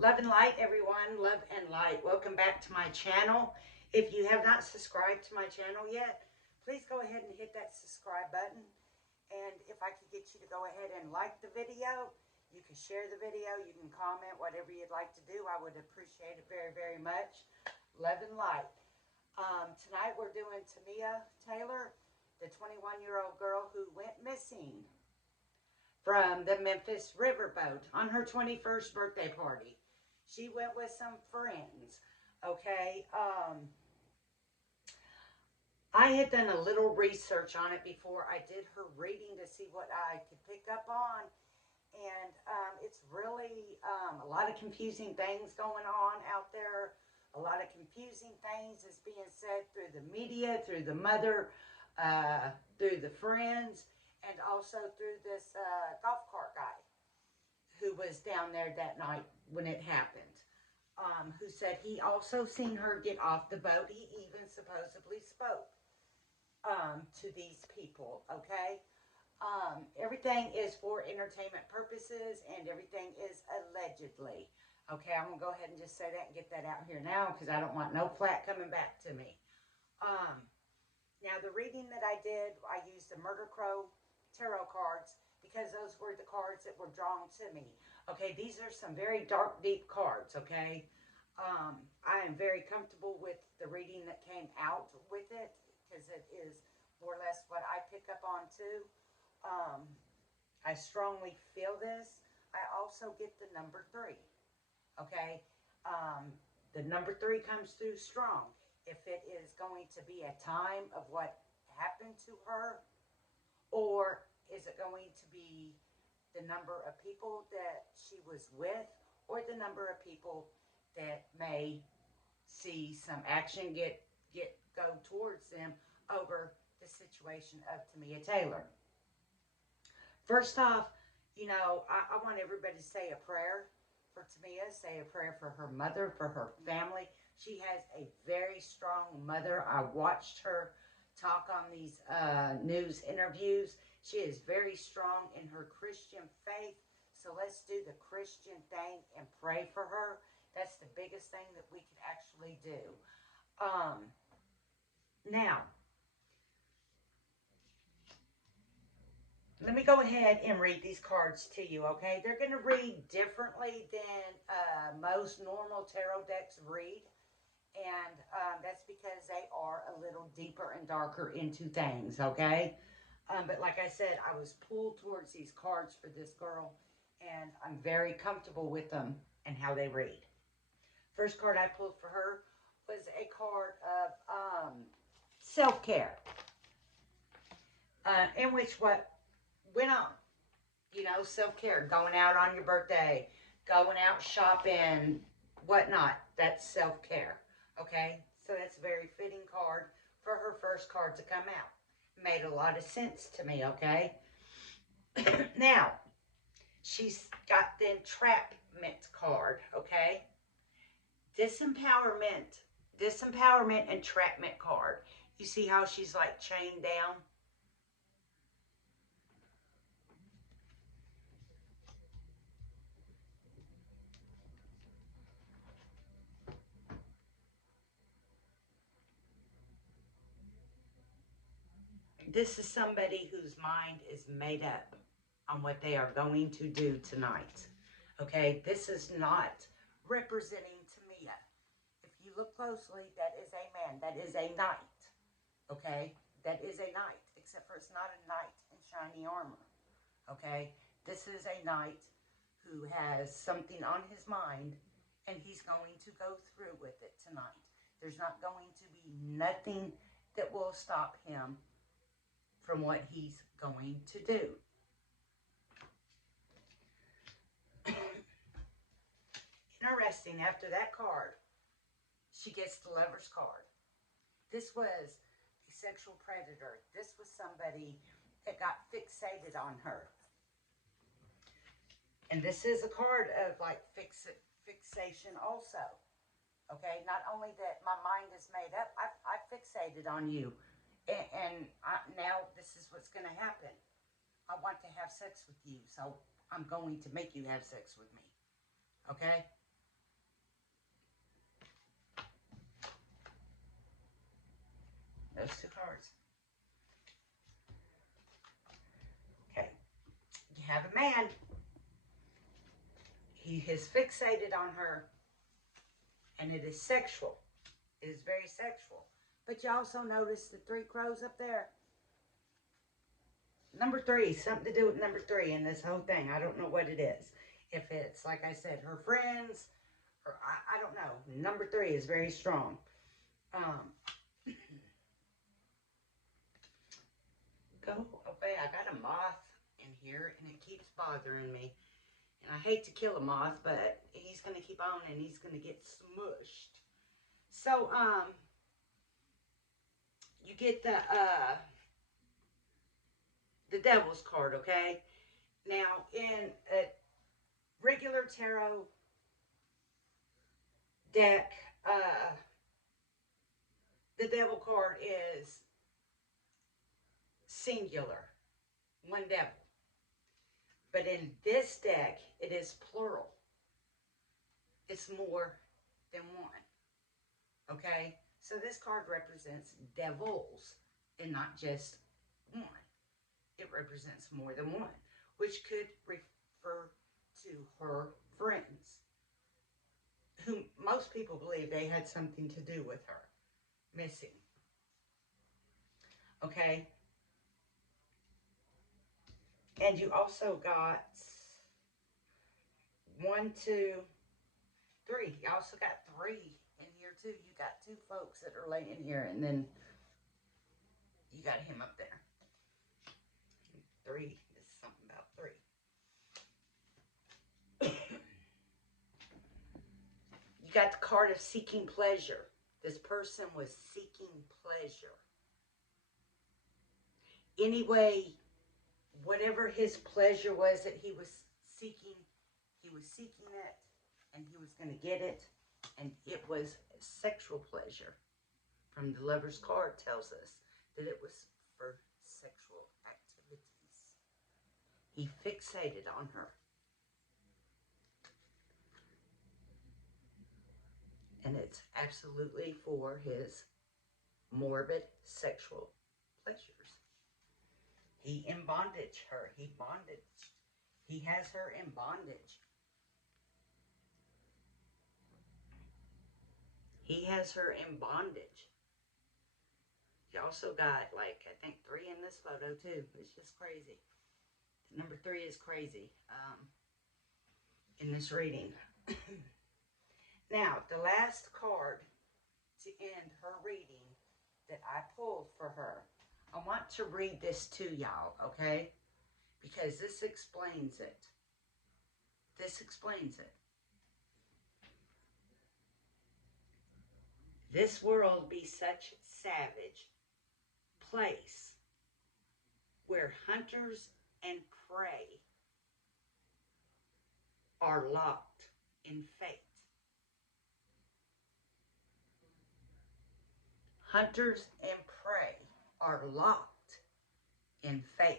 Love and light, everyone. Love and light. Welcome back to my channel. If you have not subscribed to my channel yet, please go ahead and hit that subscribe button. And if I could get you to go ahead and like the video, you can share the video, you can comment, whatever you'd like to do. I would appreciate it very, very much. Love and light. Tonight we're doing Tamia Taylor, the 21-year-old girl who went missing from the Memphis riverboat on her 21st birthday party. She went with some friends, okay? I had done a little research on it before I did her reading to see what I could pick up on. And it's really a lot of confusing things going on out there. A lot of confusing things is being said through the media, through the mother, through the friends, and also through this golf cart guy who was down there that night when it happened, who said he also seen her get off the boat. He even supposedly spoke to these people, okay? Everything is for entertainment purposes, and everything is allegedly. Okay, I'm going to go ahead and just say that and get that out here now because I don't want no flack coming back to me. Now, the reading that I did, I used the Murder Crow tarot cards because those were the cards that were drawn to me. Okay, these are some very dark, deep cards, okay? I am very comfortable with the reading that came out with it because it is more or less what I pick up on too. I strongly feel this. I also get the number 3, okay? The number 3 comes through strong. If it is going to be a time of what happened to her, or is it going to be the number of people that she was with, or the number of people that may see some action go towards them over the situation of Tamia Taylor. First off, you know, I want everybody to say a prayer for Tamia, say a prayer for her mother, for her family. She has a very strong mother. I watched her talk on these news interviews. She is very strong in her Christian faith. So let's do the Christian thing and pray for her. That's the biggest thing that we could actually do. Now, let me go ahead and read these cards to you, okay? They're going to read differently than most normal tarot decks read. And that's because they are a little deeper and darker into things, okay? But like I said, I was pulled towards these cards for this girl, and I'm very comfortable with them and how they read. First card I pulled for her was a card of self-care, in which what went on, you know, self-care, going out on your birthday, going out shopping, whatnot, that's self-care, okay? So that's a very fitting card for her first card to come out. Made a lot of sense to me, okay? Now, she's got the entrapment card, okay? Disempowerment, entrapment card. You see how she's like chained down? This is somebody whose mind is made up on what they are going to do tonight. Okay, this is not representing Tamia. If you look closely, that is a man. That is a knight. Okay, that is a knight, except for it's not a knight in shiny armor. Okay, this is a knight who has something on his mind, and he's going to go through with it tonight. There's not going to be nothing that will stop him from what he's going to do. Interesting, after that card, she gets the Lover's card. This was a sexual predator. This was somebody that got fixated on her. And this is a card of like fixation also. Okay, not only that my mind is made up, I fixated on you. And now this is what's going to happen. I want to have sex with you, so I'm going to make you have sex with me. Okay? Those two cards. Okay. You have a man. He is fixated on her. And it is sexual. It is very sexual. But you also notice the 3 crows up there. Number 3, something to do with number 3 in this whole thing. I don't know what it is. If it's, like I said, her friends, or I don't know. Number 3 is very strong. Go away. I got a moth in here, and it keeps bothering me. And I hate to kill a moth, but he's going to keep on, and he's going to get smushed. So, you get the Devil's card, okay? Now, in a regular tarot deck, the Devil card is singular, one devil. But in this deck, it is plural. It's more than one, okay? So this card represents devils and not just one. It represents more than one, which could refer to her friends, who most people believe they had something to do with her missing. Okay? And you also got 1, 2, 3. You also got 3 in here too. You got 2 folks that are laying here, and then you got him up there. 3 is something about 3. You got the card of seeking pleasure. This person was seeking pleasure. Anyway, whatever his pleasure was that he was seeking it, and he was going to get it, and it was sexual pleasure. From the Lover's card tells us that it was for sexual activities. He fixated on her. And it's absolutely for his morbid sexual pleasures. He in bondage her. He has her in bondage. He has her in bondage. You also got, like, I think 3 in this photo too. It's just crazy. Number 3 is crazy in this reading. Now, the last card to end her reading that I pulled for her, I want to read this to y'all, okay? Because this explains it. This explains it. This world be such savage place where hunters and prey are locked in fate. Hunters and prey are locked in fate.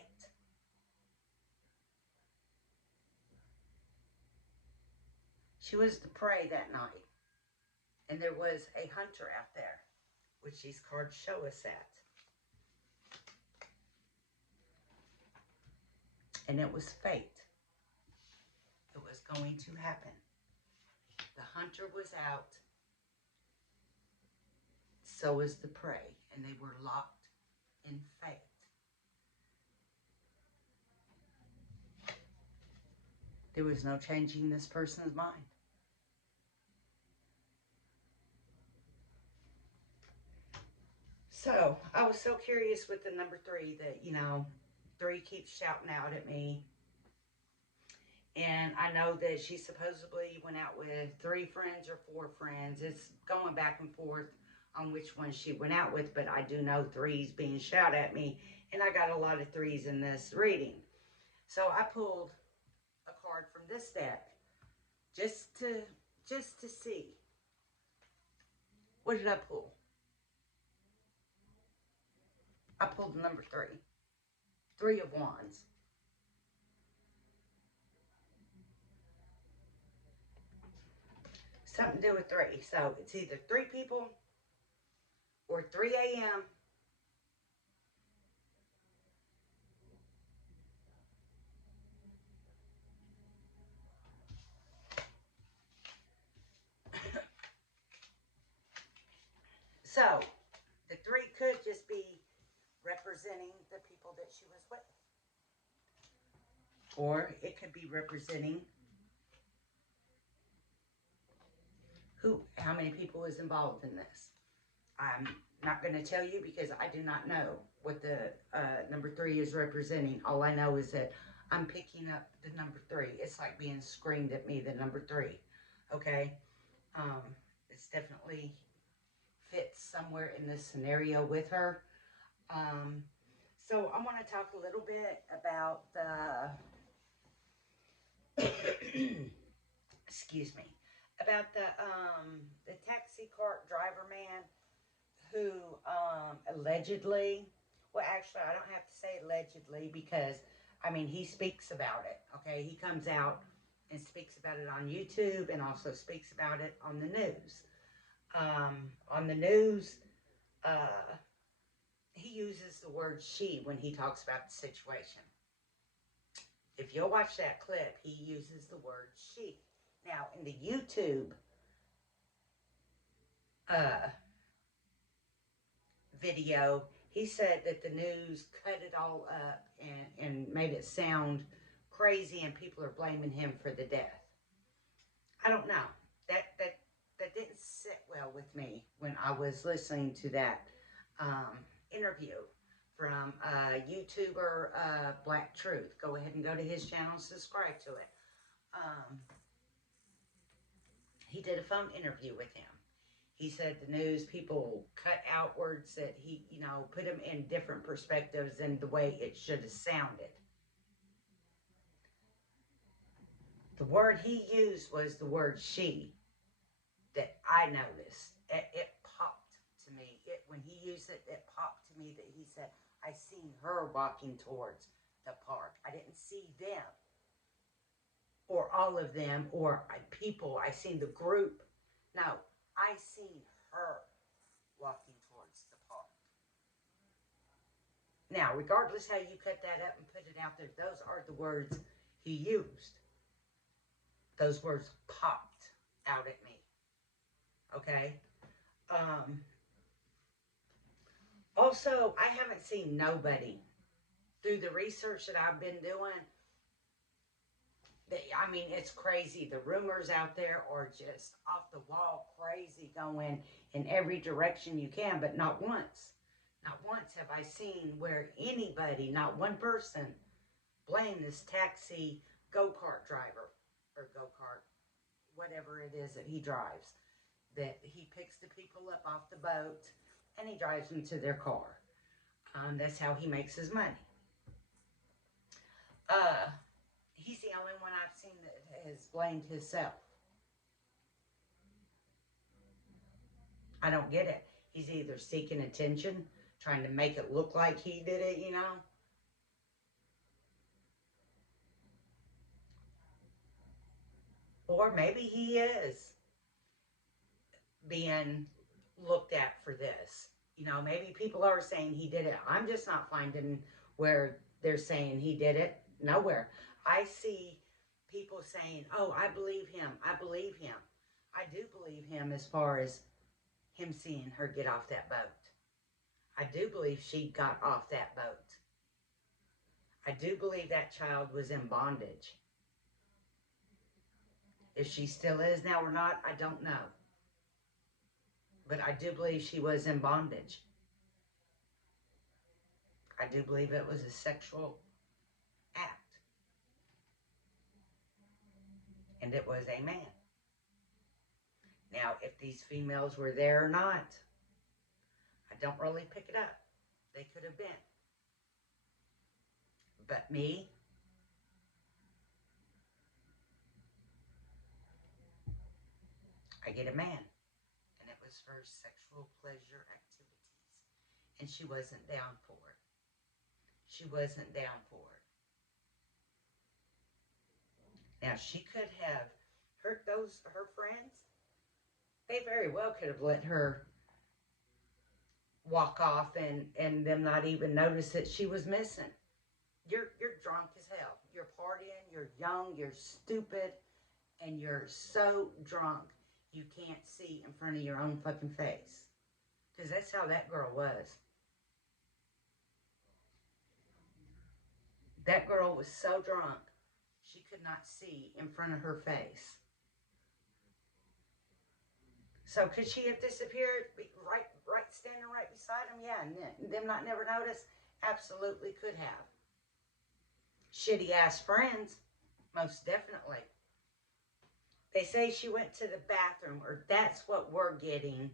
She was the prey that night, and there was a hunter out there, which these cards show us that. And it was fate. It was going to happen. The hunter was out, so was the prey, and they were locked in fate. There was no changing this person's mind. So, I was so curious with the number 3 that, 3 keeps shouting out at me. And I know that she supposedly went out with 3 friends or 4 friends. It's going back and forth on which one she went out with, but I do know 3's being shouted at me, and I got a lot of 3's in this reading. So I pulled a card from this deck just to see. What did I pull? I pulled the number 3. 3 of Wands. Something to do with 3. So it's either 3 people or 3 a.m. So, the 3 could just be representing the people that she was with. Or it could be representing how many people is involved in this. I'm not going to tell you because I do not know what the number 3 is representing. All I know is that I'm picking up the number 3. It's like being screamed at me, the number 3. Okay? It's definitely fits somewhere in this scenario with her. So I want to talk a little bit about the excuse me, about the taxi cart driver man who allegedly, well, actually, I don't have to say allegedly because, I mean, he speaks about it, okay? He comes out and speaks about it on YouTube and also speaks about it on the news. On the news, he uses the word she when he talks about the situation. If you'll watch that clip, he uses the word she. Now, in the YouTube video, he said that the news cut it all up and made it sound crazy and people are blaming him for the death. I don't know. That didn't sit well with me when I was listening to that interview from YouTuber Black Truth. Go ahead and go to his channel and subscribe to it. He did a phone interview with him. He said the news people cut out words that he, put them in different perspectives than the way it should have sounded. The word he used was the word she that I noticed. It popped to me. When he used it, it popped to me that he said, I seen her walking towards the park. I didn't see them or all of them or people. I seen the group. No, I seen her walking towards the park. Now, regardless how you cut that up and put it out there, those are the words he used. Those words popped out at me. Okay? Also, I haven't seen nobody through the research that I've been doing. I mean, it's crazy. The rumors out there are just off the wall crazy, going in every direction you can, but not once have I seen where anybody, not one person, blame this taxi go-kart driver or go-kart, whatever it is that he drives, that he picks the people up off the boat and he drives them to their car. That's how he makes his money. He's the only one I've seen that has blamed himself. I don't get it. He's either seeking attention, trying to make it look like he did it, Or maybe he is being looked at for this. Maybe people are saying he did it. I'm just not finding where they're saying he did it. Nowhere. I see people saying, oh, I believe him. I believe him. I do believe him as far as him seeing her get off that boat. I do believe she got off that boat. I do believe that child was in bondage. If she still is now or not, I don't know. But I do believe she was in bondage. I do believe it was a sexual act. And it was a man. Now, if these females were there or not, I don't really pick it up. They could have been. But me, I get a man. And it was for sexual pleasure activities. And she wasn't down for it. She wasn't down for it. Now, she could have hurt her friends. They very well could have let her walk off and them not even notice that she was missing. You're drunk as hell. You're partying, you're young, you're stupid, and you're so drunk you can't see in front of your own fucking face. Because that's how that girl was. That girl was so drunk, she could not see in front of her face. So could she have disappeared right standing right beside him? Yeah, and them not never noticed? Absolutely could have. Shitty ass friends, most definitely. They say she went to the bathroom, or that's what we're getting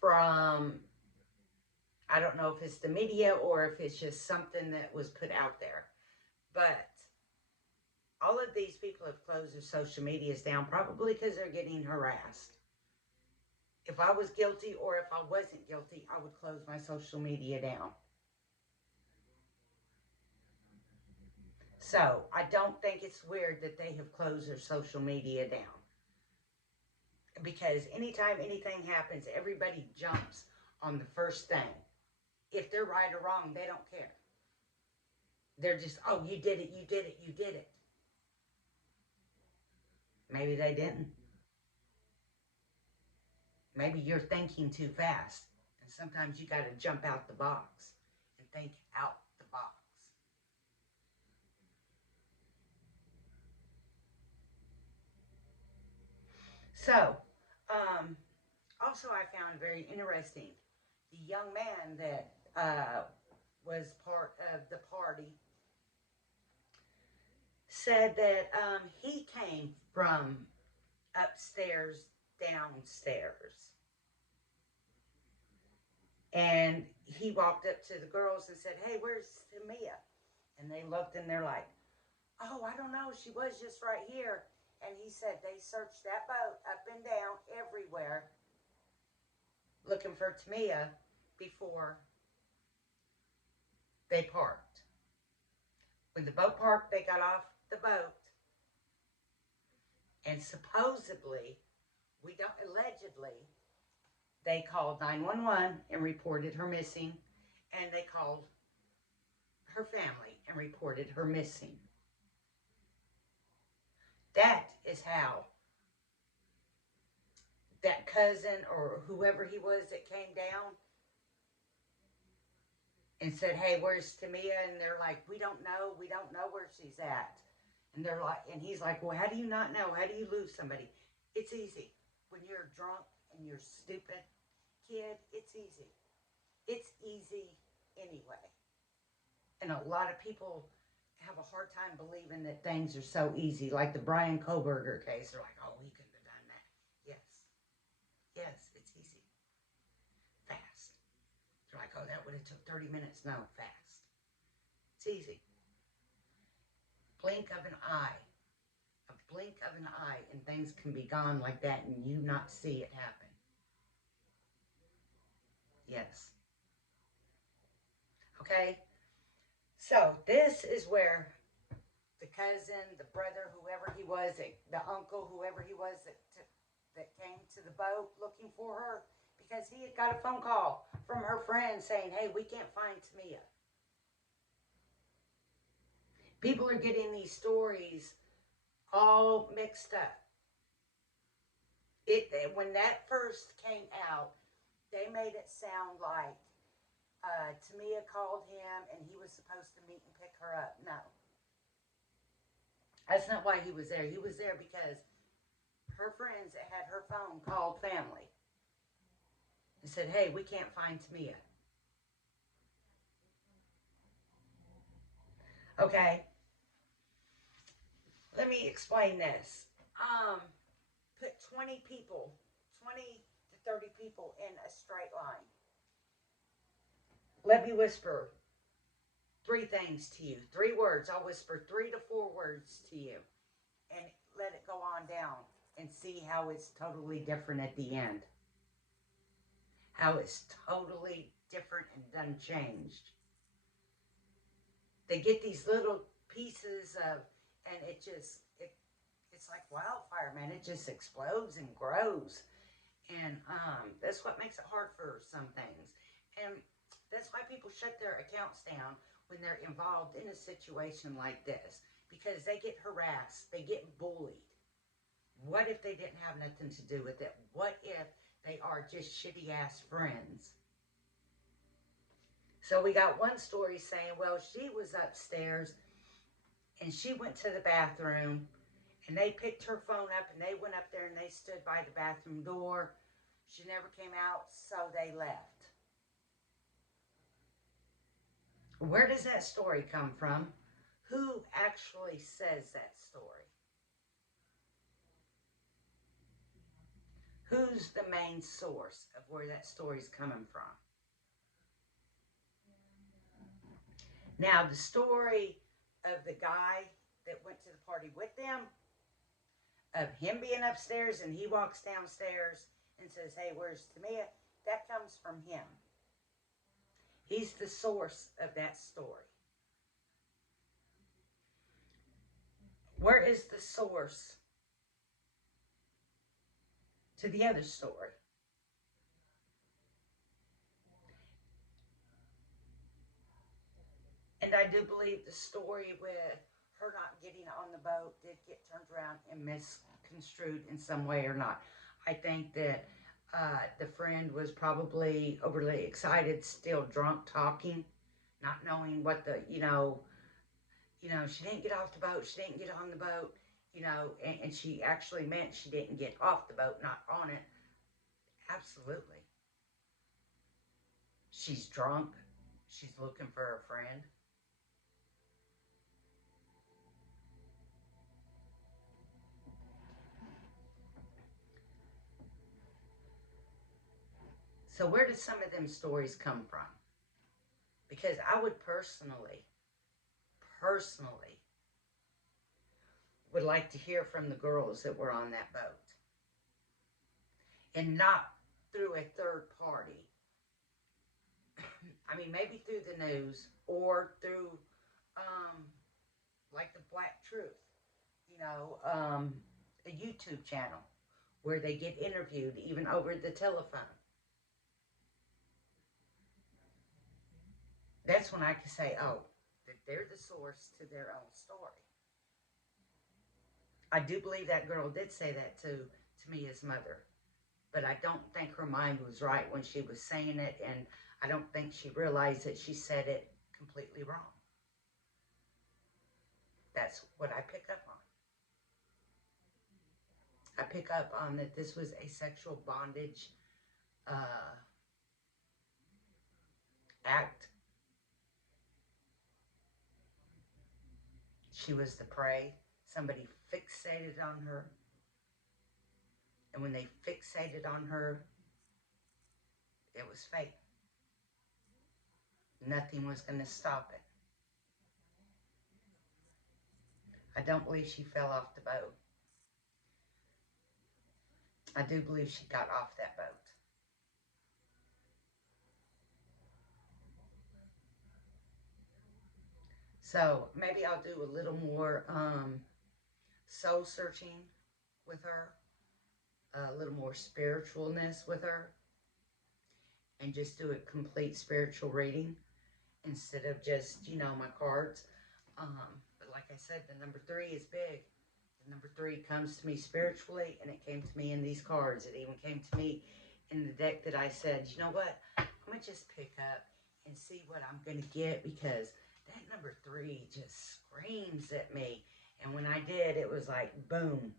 from, I don't know if it's the media or if it's just something that was put out there. But all of these people have closed their social medias down, probably because they're getting harassed. If I was guilty or if I wasn't guilty, I would close my social media down. So I don't think it's weird that they have closed their social media down. Because anytime anything happens, everybody jumps on the first thing. If they're right or wrong, they don't care. They're just, oh, you did it, you did it, you did it. Maybe they didn't. Maybe you're thinking too fast. And sometimes you got to jump out the box and think out the box. So, also I found very interesting the young man that was part of the party said that he came from upstairs, downstairs. And he walked up to the girls and said, hey, where's Tamia? And they looked and they're like, oh, I don't know. She was just right here. And he said they searched that boat up and down everywhere looking for Tamia before they parked. When the boat parked, they got off the boat. And supposedly, allegedly, they called 911 and reported her missing. And they called her family and reported her missing. That is how that cousin or whoever he was that came down and said, hey, where's Tamia? And they're like, we don't know where she's at. And they're like, and he's like, well, how do you not know? How do you lose somebody? It's easy. When you're drunk and you're stupid, kid, it's easy. It's easy anyway. And a lot of people have a hard time believing that things are so easy. Like the Brian Koberger case. They're like, oh, he couldn't have done that. Yes. Yes, it's easy. Fast. They're like, oh, that would have took 30 minutes. No, fast. It's easy. Blink of an eye. A blink of an eye and things can be gone like that and you not see it happen. Yes. Okay? So this is where the cousin, the brother, whoever he was, the uncle, whoever he was that came to the boat looking for her, because he had got a phone call from her friend saying, hey, we can't find Tamia. People are getting these stories all mixed up. When that first came out, they made it sound like Tamia called him and he was supposed to meet and pick her up. No. That's not why he was there. He was there because her friends that had her phone called family and said, hey, we can't find Tamia. Okay. Let me explain this. Put 20 people, 20 to 30 people in a straight line. Let me whisper 3 things to you. 3 words. I'll whisper 3 to 4 words to you. And let it go on down and see how it's totally different at the end. How it's totally different and done changed. They get these little pieces of, and it's like wildfire, man. It just explodes and grows. And that's what makes it hard for some things. And that's why people shut their accounts down when they're involved in a situation like this. Because they get harassed. They get bullied. What if they didn't have nothing to do with it? What if They are just shitty-ass friends. So we got one story saying, well, she was upstairs and she went to the bathroom and they picked her phone up and they went up there and they stood by the bathroom door. She never came out, so they left. Where does that story come from? Who actually says that story? Who's the main source of where that story's coming from? Now, the story of the guy that went to the party with them, of him being upstairs and he walks downstairs and says, hey, where's Tamia? That comes from him. He's the source of that story. Where is the source to the other story? And I do believe the story with her not getting on the boat did get turned around and misconstrued in some way or not. I think that the friend was probably overly excited, still drunk, talking, not knowing what the, she didn't get off the boat, she didn't get on the boat, and she actually meant she didn't get off the boat, not on it. Absolutely. She's drunk. She's looking for her friend. So where do some of them stories come from? Because I would personally would like to hear from the girls that were on that boat. And not through a third party. I mean, maybe through the news or through, like the Black Truth, a YouTube channel where they get interviewed even over the telephone. That's when I can say, oh, that they're the source to their own story. I do believe that girl did say that to Tamia's mother. But I don't think her mind was right when she was saying it, and I don't think she realized that she said it completely wrong. That's what I pick up on. I pick up on that this was a sexual bondage act. She was the prey. Somebody fixated on her. And when they fixated on her, it was fate. Nothing was going to stop it. I don't believe she fell off the boat. I do believe she got off that boat. So maybe I'll do a little more soul searching with her, a little more spiritualness with her, and just do a complete spiritual reading instead of just, my cards. But like I said, the number 3 is big. The number 3 comes to me spiritually, and it came to me in these cards. It even came to me in the deck that I said, you know what, I'm going to just pick up and see what I'm going to get, because that number 3 just screams at me. And when I did, it was like, boom,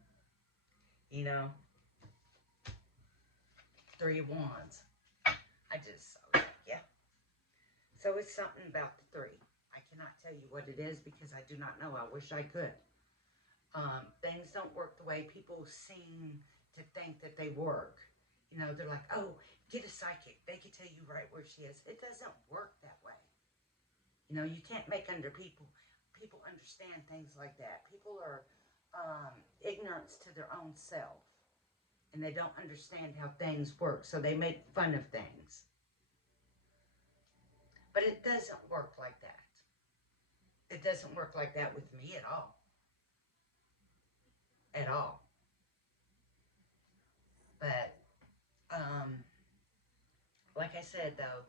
3 of Wands. I was like, yeah. So it's something about the 3. I cannot tell you what it is because I do not know. I wish I could. Things don't work the way people seem to think that they work. They're like, oh, get a psychic. They can tell you right where she is. It doesn't work that way. You can't make people understand things like that. People are ignorant to their own self. And they don't understand how things work. So they make fun of things. But it doesn't work like that. It doesn't work like that with me at all. At all. But, like I said, though,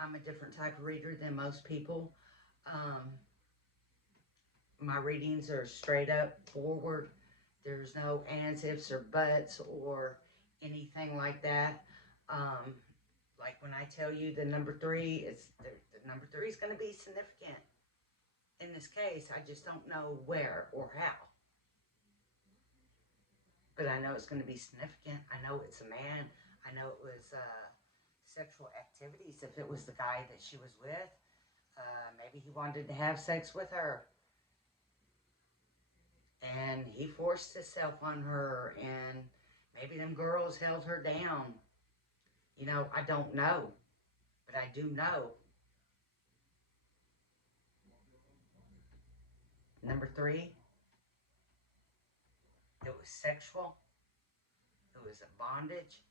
I'm a different type of reader than most people. My readings are straight up forward. There's no ands, ifs, or buts, or anything like that. Like when I tell you the number 3 is the number 3 is going to be significant in this case. I just don't know where or how. But I know it's going to be significant. I know it's a man. I know it was sexual activities. If it was the guy that she was with, maybe he wanted to have sex with her. And he forced himself on her. And maybe them girls held her down. You know, I don't know. But I do know. Number 3, it was sexual. It was a bondage.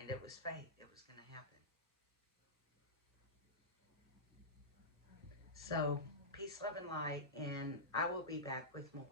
And it was fate. It was going to happen. So, peace, love, and light. And I will be back with more.